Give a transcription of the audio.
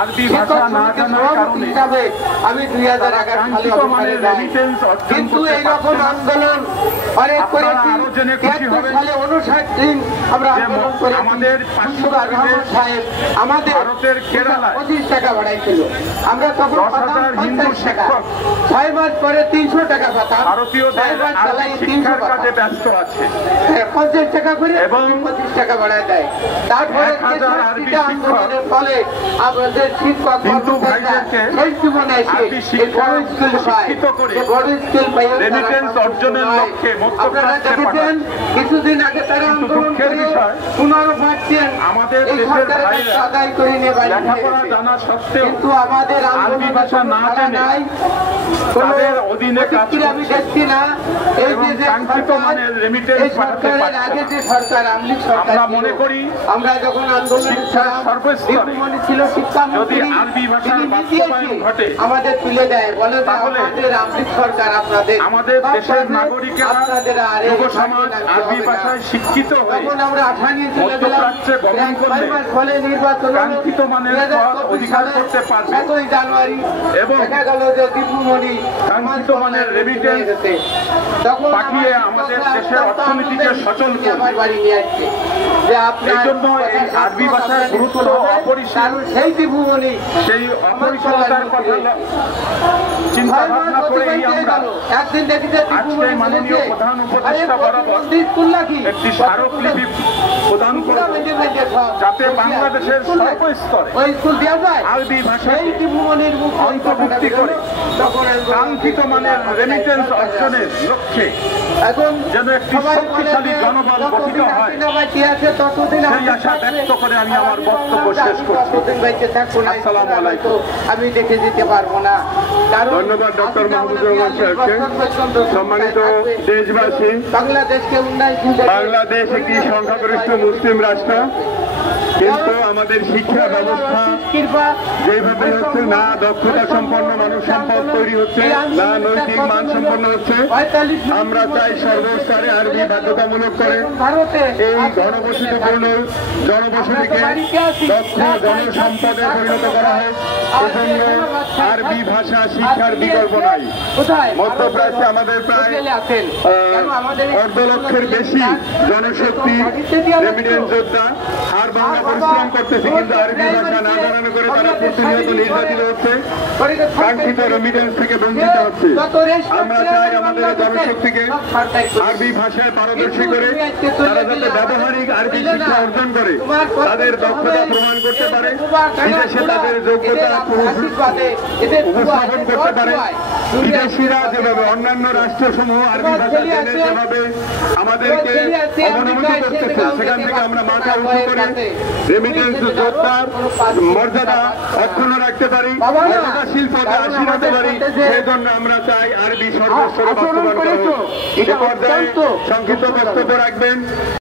আরবি ভাষা না জানার কারণে আমি 2011 সালে কিন্তু এইরকম আন্দোলন অনেক করেছি। 59 দিন আমরা আন্দোলন করেছি। আমাদের সাহেব আমাদের ভারতের কেরালায় 25 টাকা বাড়াইছিল। আমরা তখন 10,000 হিন্দু শিক্ষক 6 মাস পরে 300 টাকা পাতাম। ভারতীয়দের শিক্ষার কাজে ব্যস্ত আছে 50 টাকা করে এবং 25 টাকা বাড়ায় দেয়। তারপরে 1000 আরবি আন্দোলনের ফলে আমাদের শিক্ষক হিন্দু ভাইদেরকে আরবি শিক্ষায় শিক্ষিত করে রেমিটেন্স অর্জনের লক্ষ্যে মধ্যপ্রাচ্যে পাঠান। কিছুদিন আগে তারা আন্দোলন করে পুনর্বাসন আমাদের দেশের ভাইরা লেখাপড়া জানা সত্ত্বেও কিন্তু আমাদের আরবি ভাষা না জেনে তাদের অধীনে কাজ আমি দেখছি না। এই যে কাঙ্ক্ষিত মানের রেমিটেন্স পাঠাতে পারছে আগে যে সরকার আমলি সরকার আমরা মনে করি আমরা যখন আন্দোলন সর্বস্তরে ছিল শিক্ষা যদি আরবি ভাষার বাস্তবায়ন ঘটে আমাদের তুলে দেয় বলে আমাদের আমলি সরকার আপনাদের আমাদের দেশের নাগরিকেরা যুব সমাজ আরবি ভাষায় শিক্ষিত হয়ে আমরা আশা নিয়ে চলে গেলাম মধ্যপ্রাচ্যে গমন করলে ফলে নির্বাচন কাঙ্ক্ষিত মানের ফল অধিকার করতে পারবে 7 জানুয়ারি এবং দেখা গেল যে দীপুমণি কাঙ্ক্ষিত মানের রেমিটেন্স পাঠিয়ে আমাদের দেশের অর্থনীতিকে সচল আমার বাড়ি নিয়ে আসছে যে এই জন্য এই আরবি ভাষার গুরুত্ব অপরিসীম। সেই দীপুমণি সেই অপরিসীমতার কথা চিন্তা ভাবনা করেই আমরা একদিন দেখি যে আজকে মাননীয় প্রধান উপদেষ্টা বরাবর একটি স্মারকলিপি প্রদান করব যাতে বাংলাদেশের সর্বস্তরে আরবি ভাষাকে অন্তর্ভুক্তি করে কাঙ্ক্ষিত মানের রেমিটেন্স অর্জনের লক্ষ্যে যেন একটি শক্তিশালী জনবল গঠিত হয় সেই আশা ব্যক্ত করে আমি আমার বক্তব্য শেষ করছি। আসসালামু আলাইকুম। আমি দেখে যেতে পারবো না। ধন্যবাদ ডক্টর মাহমুদুর রহমান সাহেবকে। সম্মানিত দেশবাসী, বাংলাদেশ একটি সংখ্যাগরিষ্ঠ মুসলিম রাষ্ট্র, কিন্তু আমাদের শিক্ষা ব্যবস্থা যেভাবে হচ্ছে না দক্ষতা সম্পন্ন মানুষ সম্পদ তৈরি হচ্ছে, না নৈতিক মান সম্পন্ন হচ্ছে। আমরা চাই সর্বস্তরে আরবি বাধ্যতামূলক করে এই ঘনবসতিপূর্ণ জনবসতিকে দক্ষ জনসম্পদে পরিণত করা হোক। এজন্য আরবি ভাষা শিক্ষার বিকল্প নাই। মধ্যপ্রাচ্যে আমাদের প্রায় 1.5 লক্ষের বেশি জনশক্তি রেমিটেন্স যোদ্ধা আর বাংলা পরিশ্রম করতেছে, কিন্তু আরবি ভাষা না জানানো করে তারা প্রতিনিয়ত নির্যাতিত হচ্ছে, কাঙ্ক্ষিত রেমিটেন্স থেকে বঞ্চিত হচ্ছে। আমরা চাই আমাদের জনশক্তিকে আরবি ভাষায় পারদর্শী করে তারা যাতে ব্যবহারিক আরবি শিক্ষা অর্জন করে তাদের দক্ষতা প্রমাণ করতে পারে, বিদেশে তাদের যোগ্যতা উপস্থাপন করতে পারে। বিদেশিরা যেভাবে অন্যান্য রাষ্ট্রসমূহ আরবি ভাষা জেনে যেভাবে আমাদেরকে অবনমিত করতেছে, সেখান থেকে আমরা মাথা উঁচু করে রেমিটেন্স যোদ্ধার মর্যাদা অক্ষুণ্ণ রাখতে পারি, মর্যাদাশীল পদে আসীন হতে পারি। সেই জন্য আমরা চাই আরবি সর্বস্তরে বাস্তবায়ন করা হোক। এ পর্যায়ে সংক্ষিপ্ত বক্তব্য রাখবেন